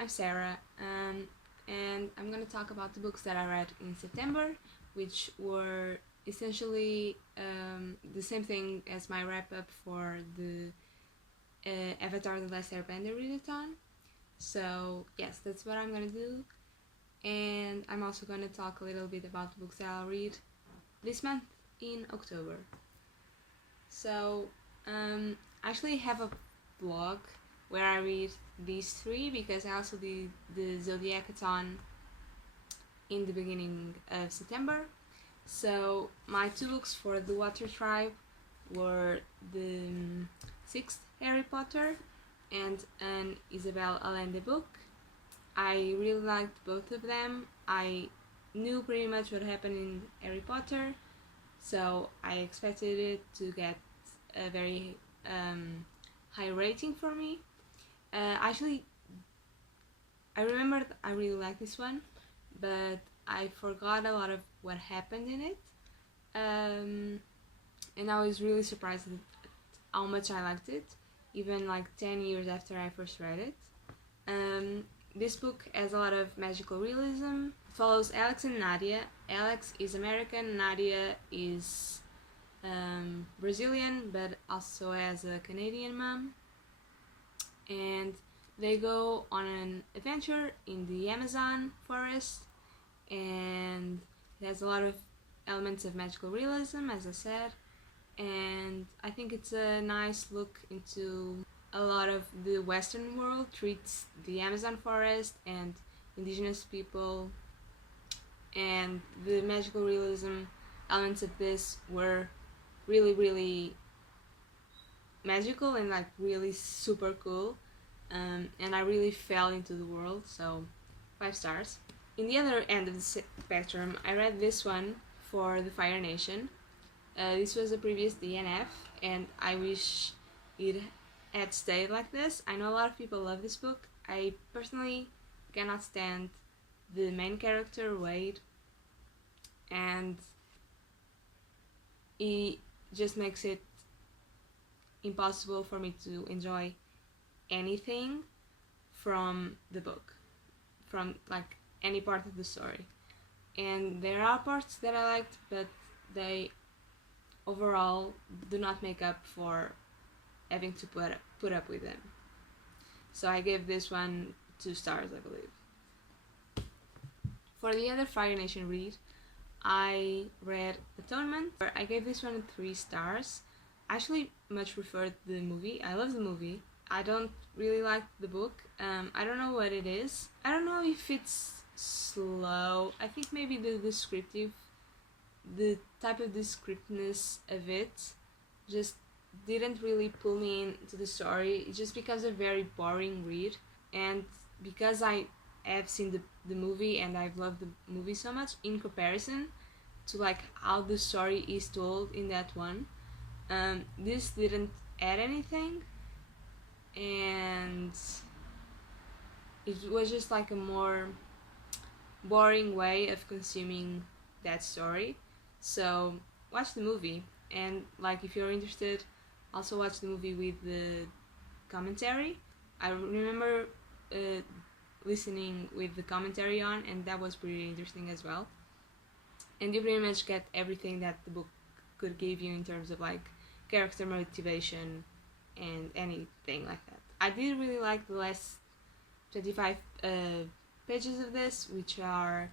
I'm Sarah, and I'm gonna talk about the books that I read in September, which were essentially the same thing as my wrap-up for the Avatar: The Last Airbender readathon. So yes, that's what I'm gonna do, and I'm also gonna talk a little bit about the books that I'll read this month in October. So I actually have a blog where I read these three because I also did the Zodiacathon in the beginning of September. So my two books for the Water Tribe were the sixth Harry Potter and an Isabel Allenda book. I really liked both of them. I knew pretty much what happened in Harry Potter, so I expected it to get a very high rating for me. Actually, I remembered I really liked this one, but I forgot a lot of what happened in it, and I was really surprised at how much I liked it, even like 10 years after I first read it. This book has a lot of magical realism. It follows Alex and Nadia. Alex is American, Nadia is Brazilian, but also has a Canadian mom. And they go on an adventure in the Amazon forest, and it has a lot of elements of magical realism, as I said, and I think it's a nice look into a lot of the Western world treats the Amazon forest and indigenous people, and the magical realism elements of this were really magical and like really super cool, and I really fell into the world, so 5 stars. In the other end of the spectrum, I read this one for the Fire Nation. This was a previous DNF, and I wish it had stayed like this. I know a lot of people love this book. I personally cannot stand the main character, Wade, and he just makes it impossible for me to enjoy anything from the book, from like any part of the story. And there are parts that I liked, but they overall do not make up for having to put up with them. So I gave this one 2 stars, I believe. For the other Fire Nation read, I read Atonement. I gave this one 3 stars. I actually much preferred the movie. I love the movie. I don't really like the book. I don't know what it is. I don't know if it's slow. I think maybe the type of descriptiveness of it just didn't really pull me into the story. It just becomes a very boring read, and because I have seen the movie and I've loved the movie so much in comparison to like how the story is told in that one, this didn't add anything, and it was just like a more boring way of consuming that story. So watch the movie, and like if you're interested, also watch the movie with the commentary. I remember listening with the commentary on, and that was pretty interesting as well. And you pretty much get everything that the book could give you in terms of like character motivation and anything like that. I did really like the last 25 pages of this, which are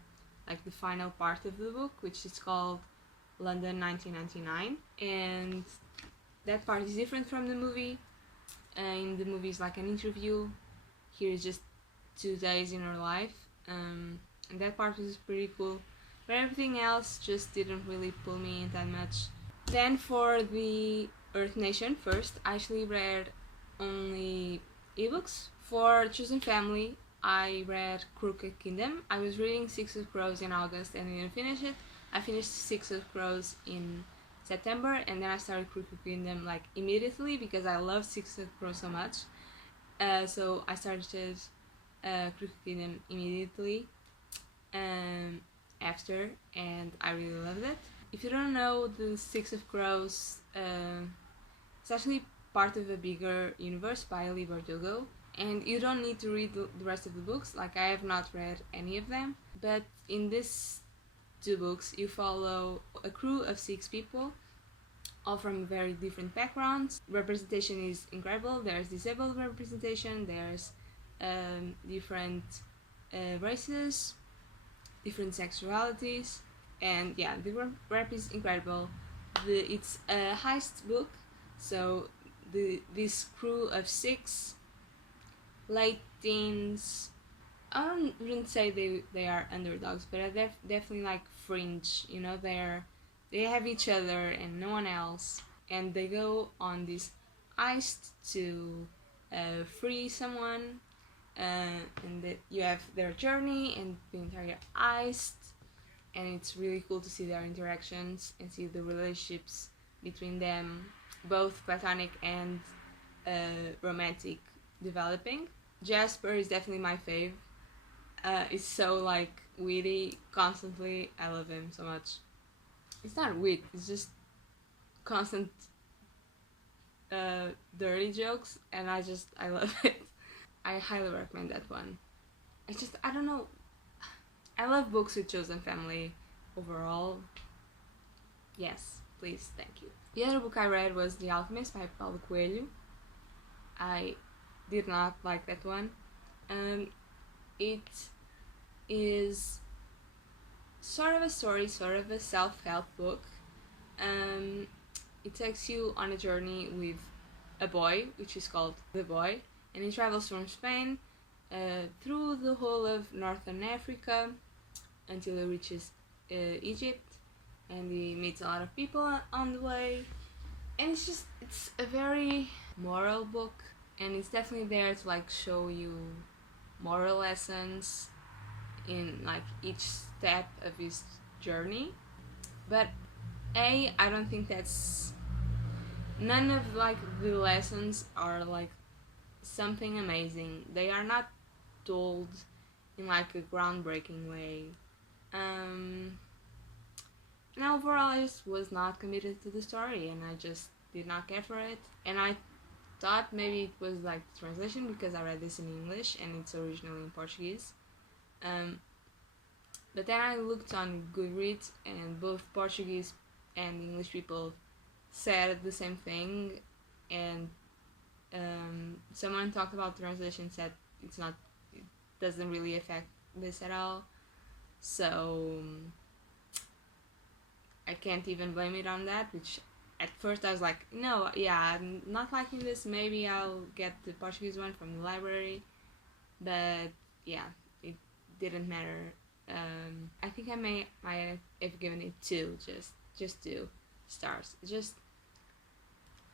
like the final part of the book, which is called London 1999, and that part is different from the movie. In the movie is like an interview. Here is just 2 days in her life, and that part was pretty cool, but everything else just didn't really pull me in that much. Then for the Earth Nation first, I actually read only ebooks. For Chosen Family, I read Crooked Kingdom. I was reading Six of Crows in August and I didn't finish it. I finished Six of Crows in September, and then I started Crooked Kingdom like immediately because I love Six of Crows so much. So I started Crooked Kingdom immediately after, and I really loved it. If you don't know, the Six of Crows, it's actually part of a bigger universe by Leigh Bardugo, and you don't need to read the rest of the books. Like, I have not read any of them, but in these 2 books you follow a crew of 6 people, all from very different backgrounds. Representation is incredible. There's disabled representation, there's different races, different sexualities, and yeah, the rep is incredible. It's a heist book, so this crew of 6 late teens, I wouldn't say they are underdogs, but are definitely like fringe, you know, they have each other and no one else, and they go on this heist to free someone, and you have their journey and the entire heist, and it's really cool to see their interactions and see the relationships between them, both platonic and romantic, developing. Jasper is definitely my fave. It's so like witty constantly. I love him so much. It's not wit, it's just constant dirty jokes, and I love it. I highly recommend that one. I don't know, I love books with chosen family overall. Yes, please, thank you. The other book I read was The Alchemist by Paulo Coelho. I did not like that one. It is sort of a story, sort of a self-help book. It takes you on a journey with a boy, which is called The Boy, and he travels from Spain through the whole of northern Africa until he reaches Egypt, and he meets a lot of people on the way, and it's a very moral book, and it's definitely there to like show you moral lessons in like each step of his journey. But I don't think that's, none of like the lessons are like something amazing. They are not told in like a groundbreaking way. And overall I just was not committed to the story, and I just did not care for it, and I thought maybe it was like the translation, because I read this in English and it's originally in Portuguese. But then I looked on Goodreads, and both Portuguese and English people said the same thing, and someone talked about the translation, said it doesn't really affect this at all, so I can't even blame it on that, which at first I was like, no, yeah, I'm not liking this, maybe I'll get the Portuguese one from the library, but yeah, it didn't matter. I think I might have given it 2, just 2 stars.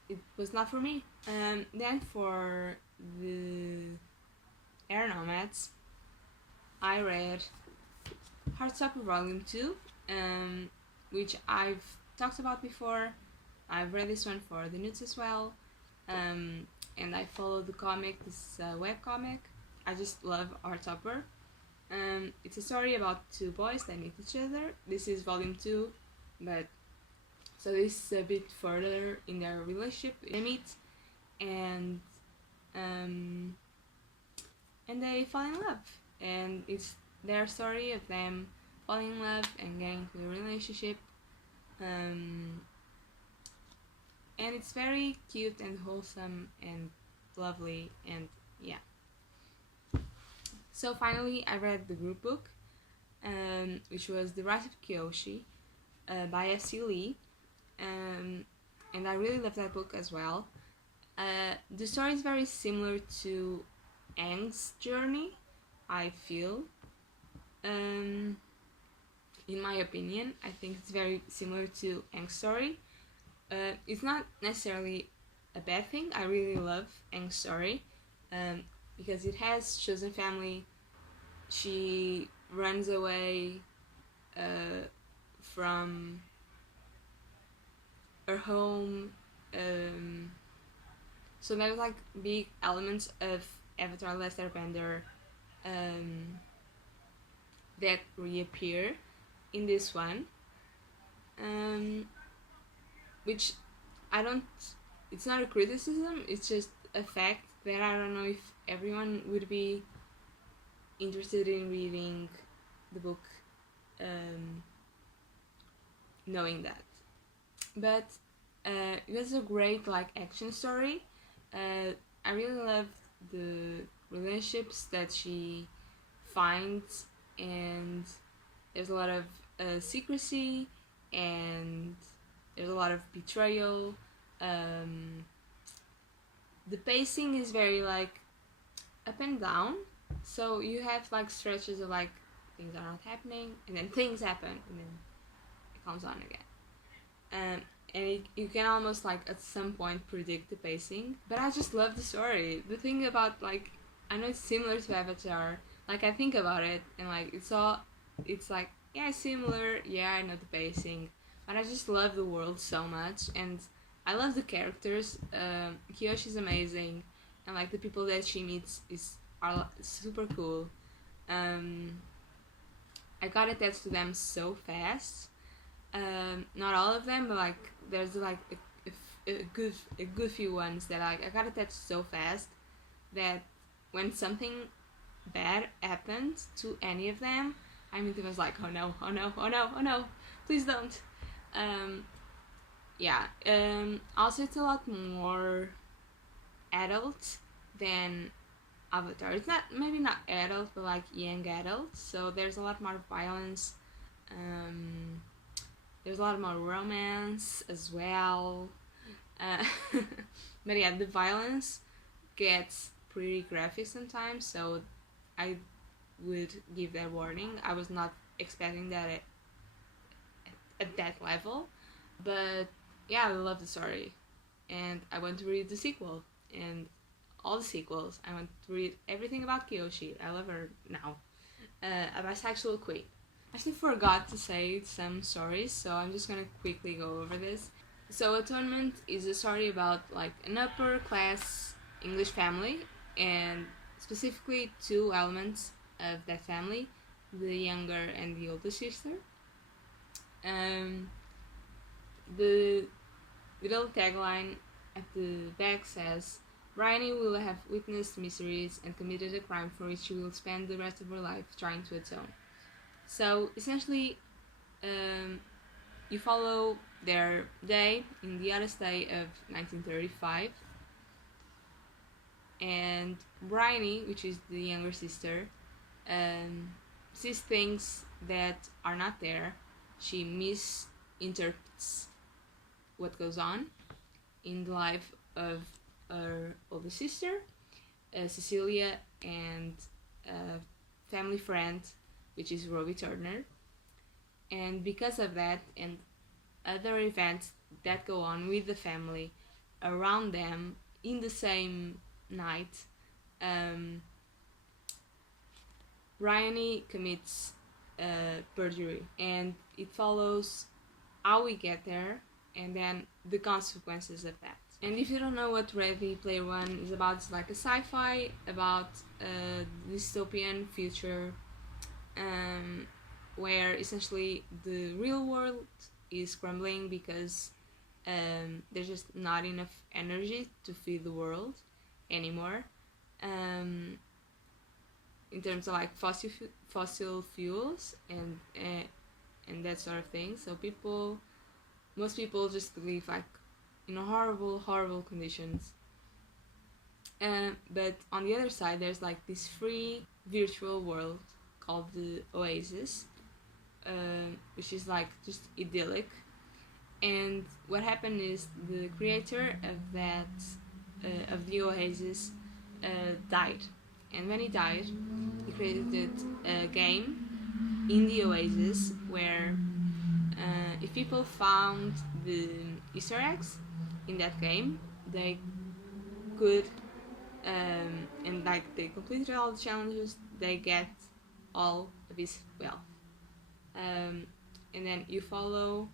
It was not for me. Then for the Air Nomads, I read Heartstopper Volume 2, which I've talked about before. I've read this one for the Nudes as well, and I followed the comic, this webcomic. I just love Heartstopper. It's a story about 2 boys that meet each other. This is volume 2, but so this is a bit further in their relationship. They meet, and they fall in love, and it's their story of them falling in love and getting to a relationship. And it's very cute and wholesome and lovely, and yeah. So finally I read the group book, which was The Rise of Kyoshi by F.C. Leigh, and I really love that book as well. The story is very similar to Aang's journey, I feel. In my opinion, I think it's very similar to Aang's story. It's not necessarily a bad thing. I really love Aang's story, because it has chosen family. She runs away from her home, so there's like big elements of Avatar Last Airbender that reappear in this one, which it's not a criticism, it's just a fact that I don't know if everyone would be interested in reading the book knowing that. But it was a great like action story. I really loved the relationships that she finds, and there's a lot of secrecy, and there's a lot of betrayal. The pacing is very like up and down, so you have like stretches of like things are not happening, and then things happen, and then it comes on again. And you can almost like at some point predict the pacing, but I just love the story. The thing about like, I know it's similar to Avatar, like I think about it and like it's like, yeah, similar, yeah, I know the pacing, but I just love the world so much, and I love the characters. Kiyoshi's amazing, and like the people that she meets are super cool. I got attached to them so fast. Not all of them, but like there's like a good few ones that I got attached so fast that when something bad happened to any of them, I mean, it was like, oh no, oh no, oh no, oh no, please don't. Yeah. Also, it's a lot more adult than Avatar. It's maybe not adult, but like young adult. So there's a lot more violence. There's a lot more romance as well. But yeah, the violence gets pretty graphic sometimes, so I would give that warning. I was not expecting that at that level. But yeah, I love the story. And I want to read the sequel. And all the sequels. I want to read everything about Kiyoshi. I love her now. A bisexual queen. I actually forgot to say some stories, so I'm just gonna quickly go over this. So Atonement is a story about like an upper class English family, and specifically two elements of that family, the younger and the older sister. The little tagline at the back says, Bryony will have witnessed miseries and committed a crime for which she will spend the rest of her life trying to atone. So essentially, you follow their day in the Honest Day of 1935, and Bryony, which is the younger sister, sees things that are not there. She misinterprets what goes on in the life of her older sister, Cecilia, and a family friend, which is Robbie Turner. And because of that and other events that go on with the family around them in the same night, Bryony commits perjury, and it follows how we get there and then the consequences of that. And if you don't know what Ready Player One is about, it's like a sci-fi about a dystopian future where essentially the real world is crumbling because there's just not enough energy to feed the world anymore, in terms of like fossil fuels and that sort of thing. So most people just live like in horrible conditions. But on the other side, there's like this free virtual world called the Oasis, which is like just idyllic. And what happened is the creator of the Oasis died, and when he died, he created a game in the Oasis where if people found the Easter eggs in that game, they could and like they completed all the challenges, they get all of his wealth. And then you follow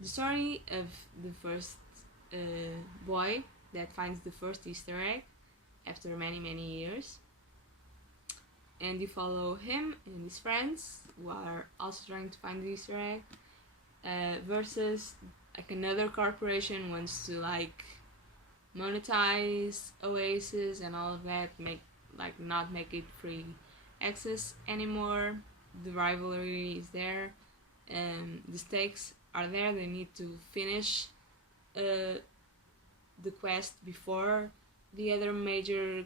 the story of the first boy that finds the first Easter egg after many years, and you follow him and his friends who are also trying to find the Easter egg, versus like another corporation wants to like monetize Oasis and all of that, not make it free access anymore. The rivalry is there, the stakes are there. They need to finish the quest before the other major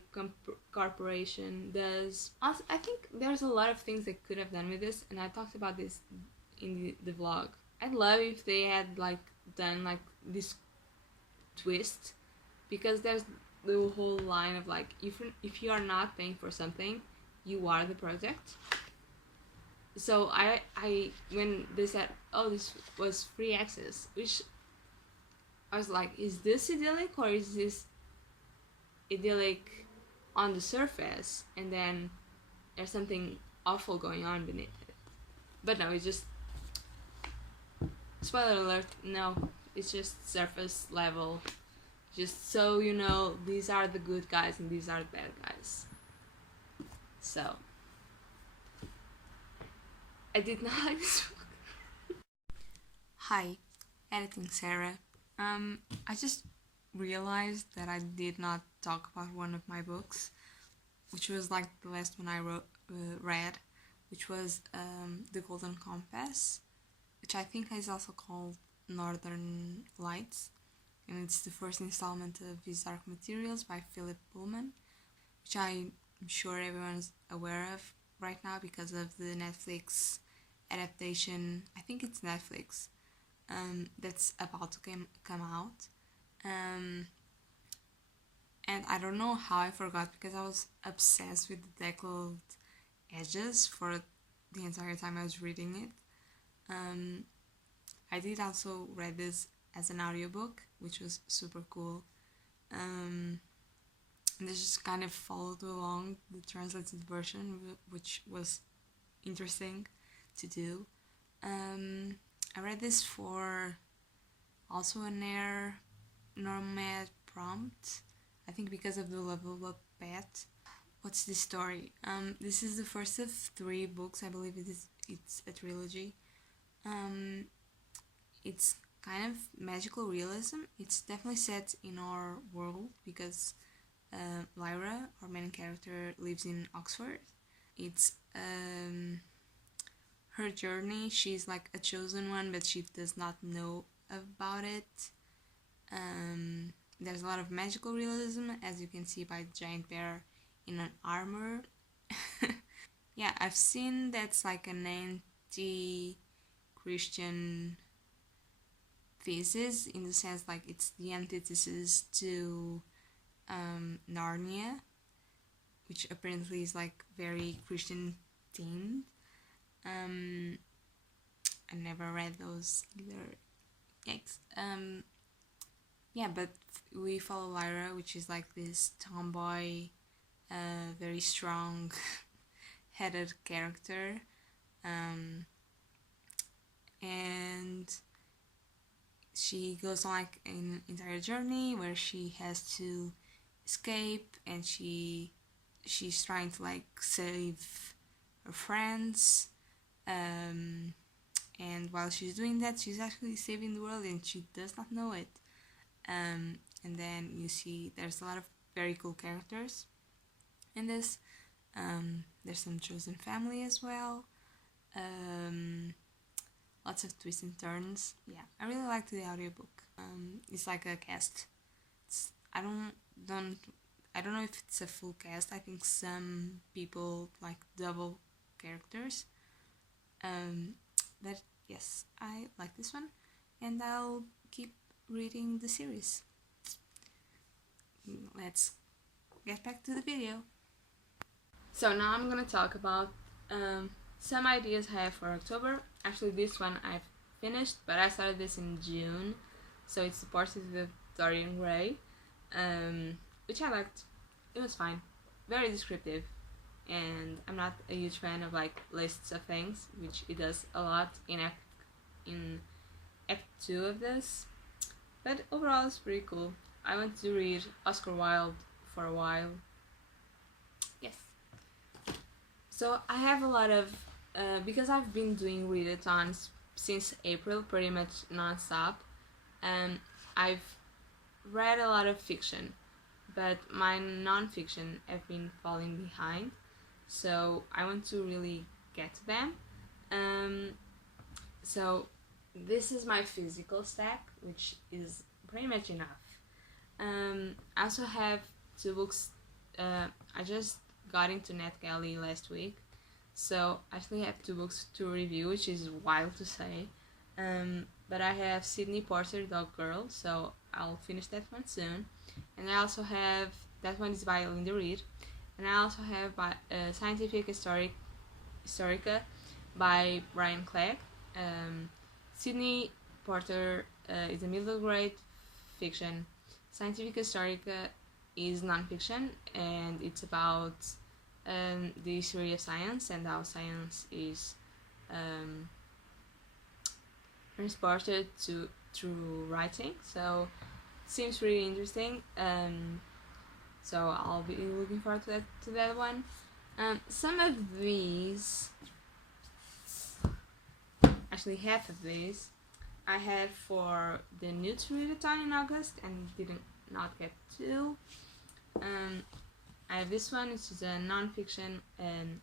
corporation does. Also, I think there's a lot of things they could have done with this, and I talked about this in the vlog. I'd love if they had done this twist, because there's the whole line of if you are not paying for something, you are the project. So I when they said, oh, this was free access, which I was like, is this idyllic, or is this idyllic on the surface and then there's something awful going on beneath it? But no, it's just, spoiler alert, no, it's just surface level, just so you know, these are the good guys and these are the bad guys. So I did not like this book. Hi, editing Sarah. I just realized that I did not talk about one of my books, which was the last one I read, which was The Golden Compass, which I think is also called Northern Lights, and it's the first installment of His Dark Materials by Philip Pullman, which I'm sure everyone's aware of right now because of the Netflix adaptation. I think it's Netflix, that's about to come out. And I don't know how I forgot, because I was obsessed with the deckled edges for the entire time I was reading it. I did also read this as an audiobook, which was super cool. And I just kind of followed along the translated version, which was interesting to do. I read this for also an Air Nomad prompt, I think because of the level up pet. What's the story? This is the first of 3 books. I believe it's a trilogy. It's kind of magical realism. It's definitely set in our world because Lyra, our main character, lives in Oxford. It's her journey. She's a chosen one, but she does not know about it. There's a lot of magical realism, as you can see by the giant bear in an armor. Yeah, I've seen that's an anti-Christian thesis, in the sense it's the antithesis to Narnia, which apparently is very Christian themed. I never read those either. Yikes. Yeah, but we follow Lyra, which is this tomboy, very strong headed character, and she goes on an entire journey where she has to escape, and she's trying to save her friends, and while she's doing that, she's actually saving the world, and she does not know it. And then you see there's a lot of very cool characters in this. There's some chosen family as well. Lots of twists and turns. Yeah, I really liked the audiobook. It's like a cast. I don't know if it's a full cast. I think some people double characters. But yes, I like this one, and I'll keep reading the series. Let's get back to the video. So now I'm gonna talk about some ideas I have for October. Actually, this one I've finished, but I started this in June, so it's the Portrait of Dorian Gray, which I liked. It was fine, very descriptive, and I'm not a huge fan of lists of things, which it does a lot in Act 2 of this, but overall it's pretty cool. I went to read Oscar Wilde for a while. Yes. So I have a lot of, because I've been doing readathons since April, pretty much non-stop, I've read a lot of fiction, but my non-fiction have been falling behind, so I want to really get to them. So this is my physical stack, which is pretty much enough. I also have 2 books. I just got into NetGalley last week, so I actually have 2 books to review, which is wild to say. But I have Sydney Porter, Dog Girl, so I'll finish that one soon. And I also have, that one is by Allenda Reed, and I also have Scientific Historica by Brian Clegg. Sydney Porter is a middle grade fiction. Scientific Historica is non-fiction, and it's about the history of science and how science is transported through writing. So it seems really interesting. So I'll be looking forward to that one. Some of these, actually half of these, I had for the new Readathon in August and didn't not get to. I have this one, which is a non-fiction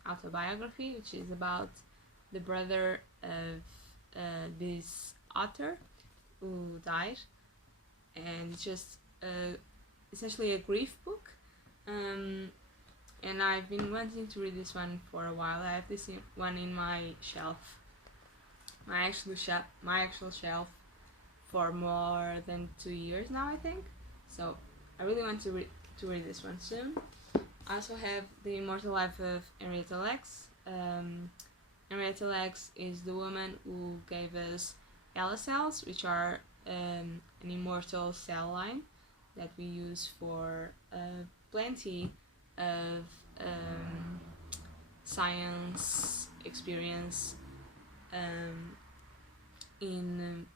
autobiography, which is about the brother of this author who died, and it's just essentially a grief book. And I've been wanting to read this one for a while. I have this one in my shelf, my actual shelf, for more than 2 years now, I think. So I really want to read this one soon. I also have The Immortal Life of Henrietta Lacks. Henrietta Lacks is the woman who gave us ATLA cells, which are an immortal cell line that we use for plenty of science experience in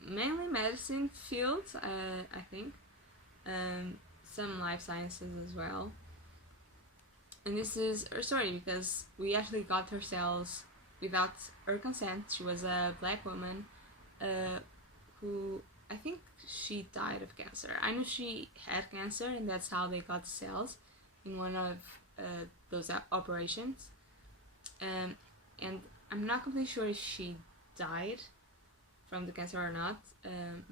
mainly medicine fields, I think, some life sciences as well. And this is her story, because we actually got her cells without her consent. She was a black woman who, I think she died of cancer. I knew she had cancer, and that's how they got cells in one of those operations. And I'm not completely sure if she died from the cancer or not,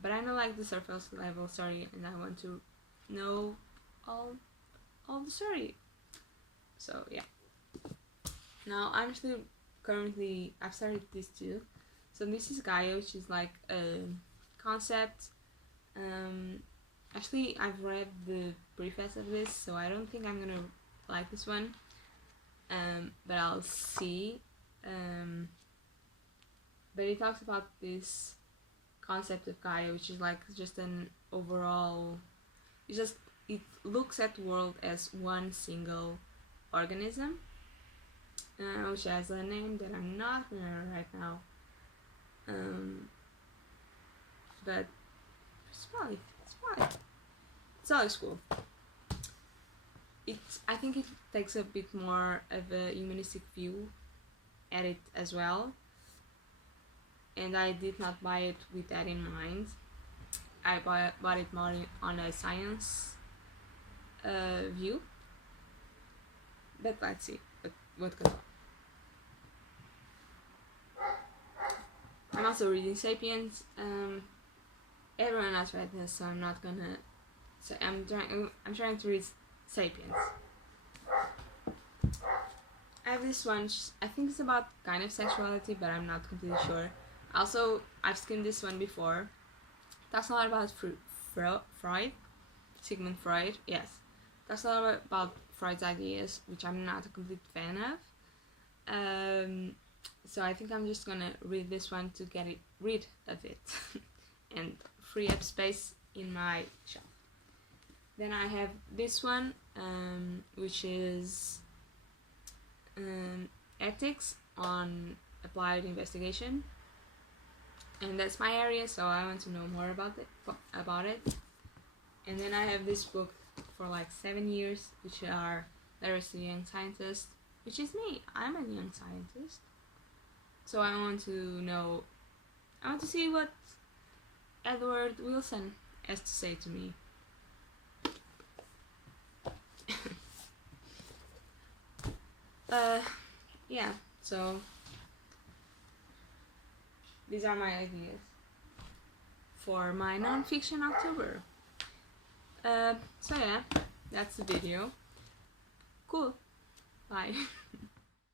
but I know like the surface level story, and I want to know all the story. So yeah. Now I'm actually I've started this too. So this is Gaia, which is like a concept. Actually I've read the preface of this, so I don't think I'm gonna like this one. But I'll see. But it talks about this concept of Gaia, which is like just an overall. It looks at the world as one single organism, which has a name that I'm not gonna right now. But it's always cool. I think it takes a bit more of a humanistic view at it as well, and I did not buy it with that in mind. I bought it more on a science view, but let's see what goes on. I'm also reading *Sapiens*. Everyone else read this, so I'm not gonna. So I'm trying to read *Sapiens*. I have this one. I think it's about kind of sexuality, but I'm not completely sure. Also, I've skimmed this one before. Talks a lot about Freud, Sigmund Freud. Yes, talks a lot about Freud's ideas, which I'm not a complete fan of. So I think I'm just gonna read this one to get rid of it and free up space in my shelf. Then I have this one, which is Ethics on Applied Investigation, and that's my area, so I want to know more about it. And then I have this book for like 7 years, which are Letters to a Young Scientist, which is me. I'm a young scientist, so I want to see what Edward Wilson has to say to me. Yeah, so these are my ideas for my non-fiction October. So yeah, that's the video. Cool. Bye.